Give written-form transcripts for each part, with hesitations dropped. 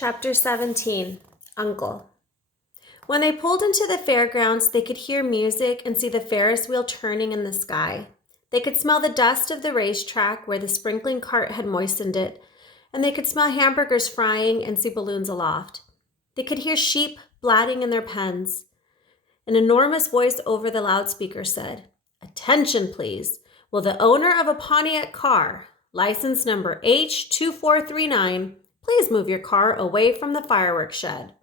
Chapter 17, Uncle. When they pulled into the fairgrounds, they could hear music and see the Ferris wheel turning in the sky. They could smell the dust of the racetrack where the sprinkling cart had moistened it, and they could smell hamburgers frying and see balloons aloft. They could hear sheep blatting in their pens. An enormous voice over the loudspeaker said, "Attention, please. Will the owner of a Pontiac car, license number H2439, please move your car away from the fireworks shed?"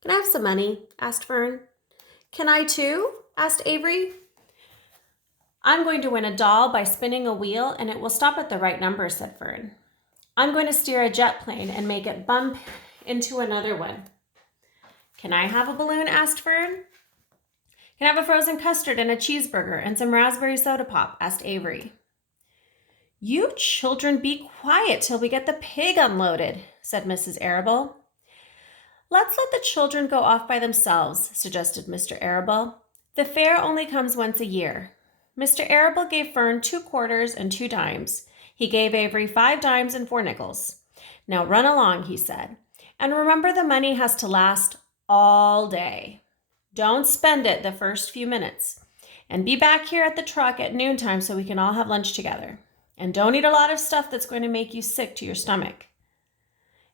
"Can I have some money?" asked Fern. "Can I too?" asked Avery. "I'm going to win a doll by spinning a wheel, and it will stop at the right number," said Fern. "I'm going to steer a jet plane and make it bump into another one." "Can I have a balloon?" asked Fern. "Can I have a frozen custard and a cheeseburger and some raspberry soda pop?" asked Avery. "You children be quiet till we get the pig unloaded," said Mrs. Arable. "Let's let the children go off by themselves," suggested Mr. Arable. "The fair only comes once a year." Mr. Arable gave Fern 2 quarters and 2 dimes. He gave Avery 5 dimes and 4 nickels. "Now run along," he said, "and remember the money has to last all day. Don't spend it the first few minutes. And be back here at the truck at noontime so we can all have lunch together. And don't eat a lot of stuff that's going to make you sick to your stomach.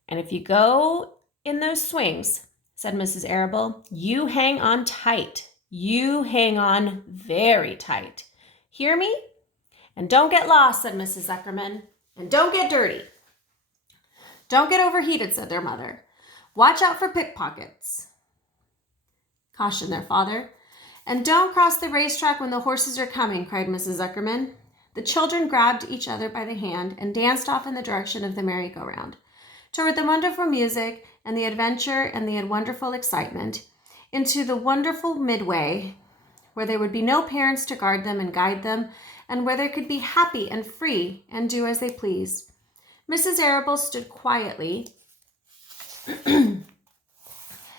And if you go in those swings," said Mrs. Arable, "you hang on tight. You hang on very tight. Hear me? And don't get lost," said Mrs. Zuckerman. "And don't get dirty." "Don't get overheated," said their mother. "Watch out for pickpockets," cautioned their father. "And don't cross the racetrack when the horses are coming," cried Mrs. Zuckerman. The children grabbed each other by the hand and danced off in the direction of the merry-go-round, toward the wonderful music and the adventure and the wonderful excitement, into the wonderful midway, where there would be no parents to guard them and guide them, and where they could be happy and free and do as they pleased. Mrs. Arable stood quietly and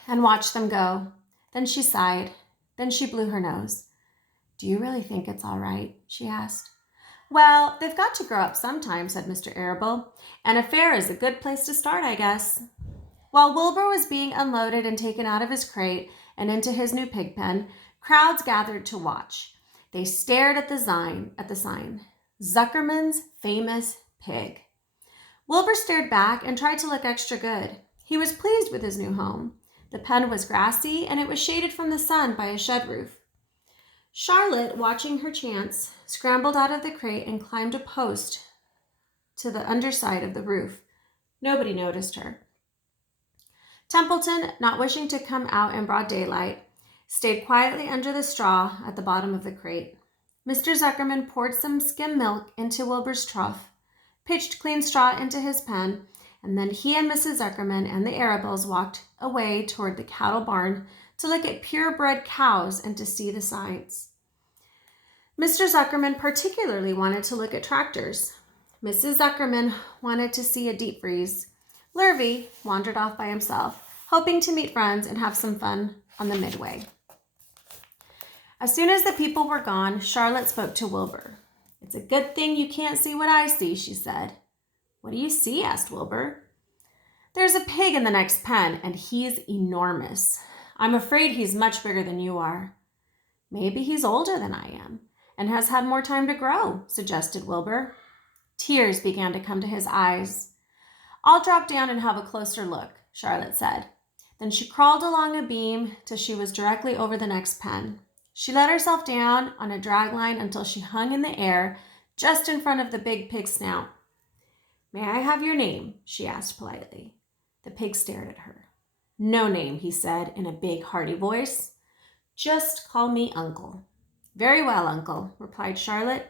watched them go. Then she sighed. Then she blew her nose. "Do you really think it's all right?" she asked. "Well, they've got to grow up sometime," said Mr. Arable, "and a fair is a good place to start, I guess." While Wilbur was being unloaded and taken out of his crate and into his new pig pen, crowds gathered to watch. They stared at the sign, Zuckerman's Famous Pig. Wilbur stared back and tried to look extra good. He was pleased with his new home. The pen was grassy, and it was shaded from the sun by a shed roof. Charlotte, watching her chance, scrambled out of the crate and climbed a post to the underside of the roof. Nobody noticed her. Templeton, not wishing to come out in broad daylight, stayed quietly under the straw at the bottom of the crate. Mr. Zuckerman poured some skim milk into Wilbur's trough, pitched clean straw into his pen, and then he and Mrs. Zuckerman and the Arables walked away toward the cattle barn to look at purebred cows and to see the sights. Mr. Zuckerman particularly wanted to look at tractors. Mrs. Zuckerman wanted to see a deep freeze. Lurvy wandered off by himself, hoping to meet friends and have some fun on the midway. As soon as the people were gone, Charlotte spoke to Wilbur. "It's a good thing you can't see what I see," she said. "What do you see?" asked Wilbur. "There's a pig in the next pen, and he's enormous. I'm afraid he's much bigger than you are." "Maybe he's older than I am and has had more time to grow," suggested Wilbur. Tears began to come to his eyes. "I'll drop down and have a closer look," Charlotte said. Then she crawled along a beam till she was directly over the next pen. She let herself down on a drag line until she hung in the air just in front of the big pig's snout. "May I have your name?" she asked politely. The pig stared at her. "No name," he said in a big, hearty voice. "Just call me Uncle." "Very well, Uncle," replied Charlotte.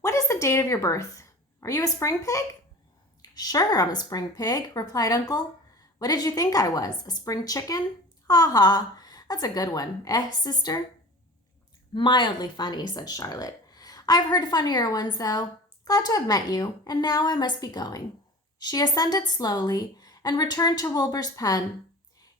"What is the date of your birth? Are you a spring pig?" "Sure, I'm a spring pig," replied Uncle. "What did you think I was, a spring chicken? Ha ha, that's a good one, sister?" "Mildly funny," said Charlotte. "I've heard funnier ones, though. Glad to have met you, and now I must be going." She ascended slowly and returned to Wilbur's pen.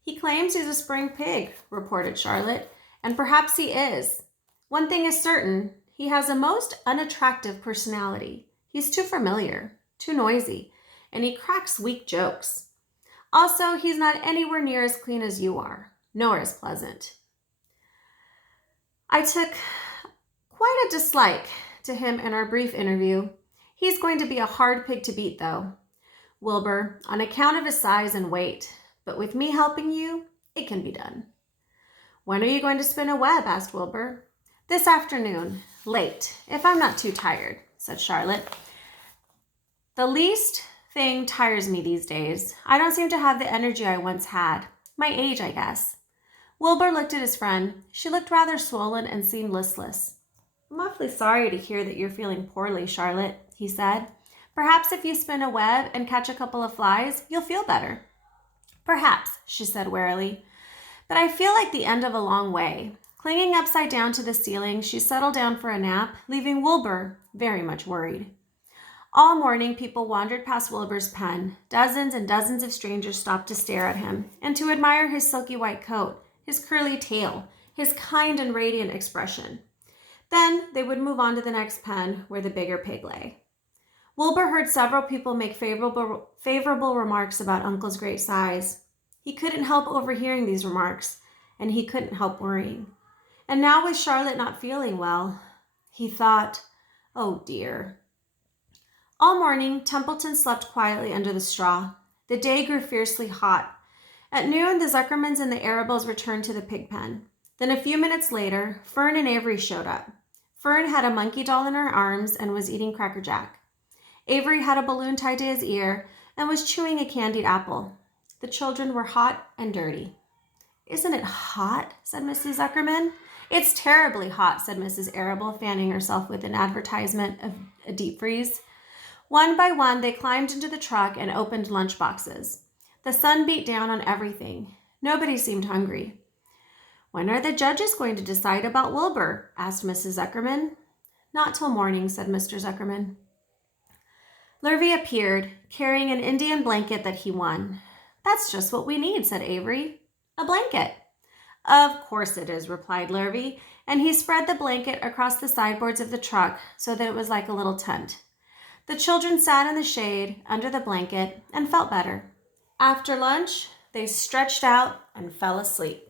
"He claims he's a spring pig," reported Charlotte, "and perhaps he is. One thing is certain, he has a most unattractive personality. He's too familiar, too noisy, and he cracks weak jokes. Also, he's not anywhere near as clean as you are, nor as pleasant. I took quite a dislike to him in our brief interview. He's going to be a hard pig to beat, though, Wilbur, on account of his size and weight. But with me helping you, it can be done. When are you going to spin a web? Asked Wilbur. This afternoon, late, if I'm not too tired, said Charlotte. The least thing tires me these days. I don't seem to have the energy I once had. My age, I guess. Wilbur looked at his friend. She looked rather swollen and seemed listless. I'm awfully sorry to hear that you're feeling poorly, Charlotte, he said. Perhaps if you spin a web and catch a couple of flies, you'll feel better. Perhaps, she said wearily. But I feel like the end of a long way. Clinging upside down to the ceiling, she settled down for a nap, leaving Wilbur very much worried. All morning, people wandered past Wilbur's pen. Dozens and dozens of strangers stopped to stare at him and to admire his silky white coat, his curly tail, his kind and radiant expression. Then they would move on to the next pen where the bigger pig lay. Wilbur heard several people make favorable remarks about Uncle's great size. He couldn't help overhearing these remarks, and he couldn't help worrying. And now with Charlotte not feeling well, he thought, oh dear. All morning, Templeton slept quietly under the straw. The day grew fiercely hot. At noon, the Zuckermans and the Arables returned to the pig pen. Then a few minutes later, Fern and Avery showed up. Fern had a monkey doll in her arms and was eating Cracker Jack. Avery had a balloon tied to his ear and was chewing a candied apple. The children were hot and dirty. Isn't it hot? Said Mrs. Zuckerman. It's terribly hot, said Mrs. Arable, fanning herself with an advertisement of a deep freeze. One by one, they climbed into the truck and opened lunch boxes. The sun beat down on everything. Nobody seemed hungry. When are the judges going to decide about Wilbur? Asked Mrs. Zuckerman. Not till morning, said Mr. Zuckerman. Lurvy appeared, carrying an Indian blanket that he won. That's just what we need, said Avery. A blanket. Of course it is, replied Lurvy, and he spread the blanket across the sideboards of the truck so that it was like a little tent. The children sat in the shade under the blanket and felt better. After lunch, they stretched out and fell asleep.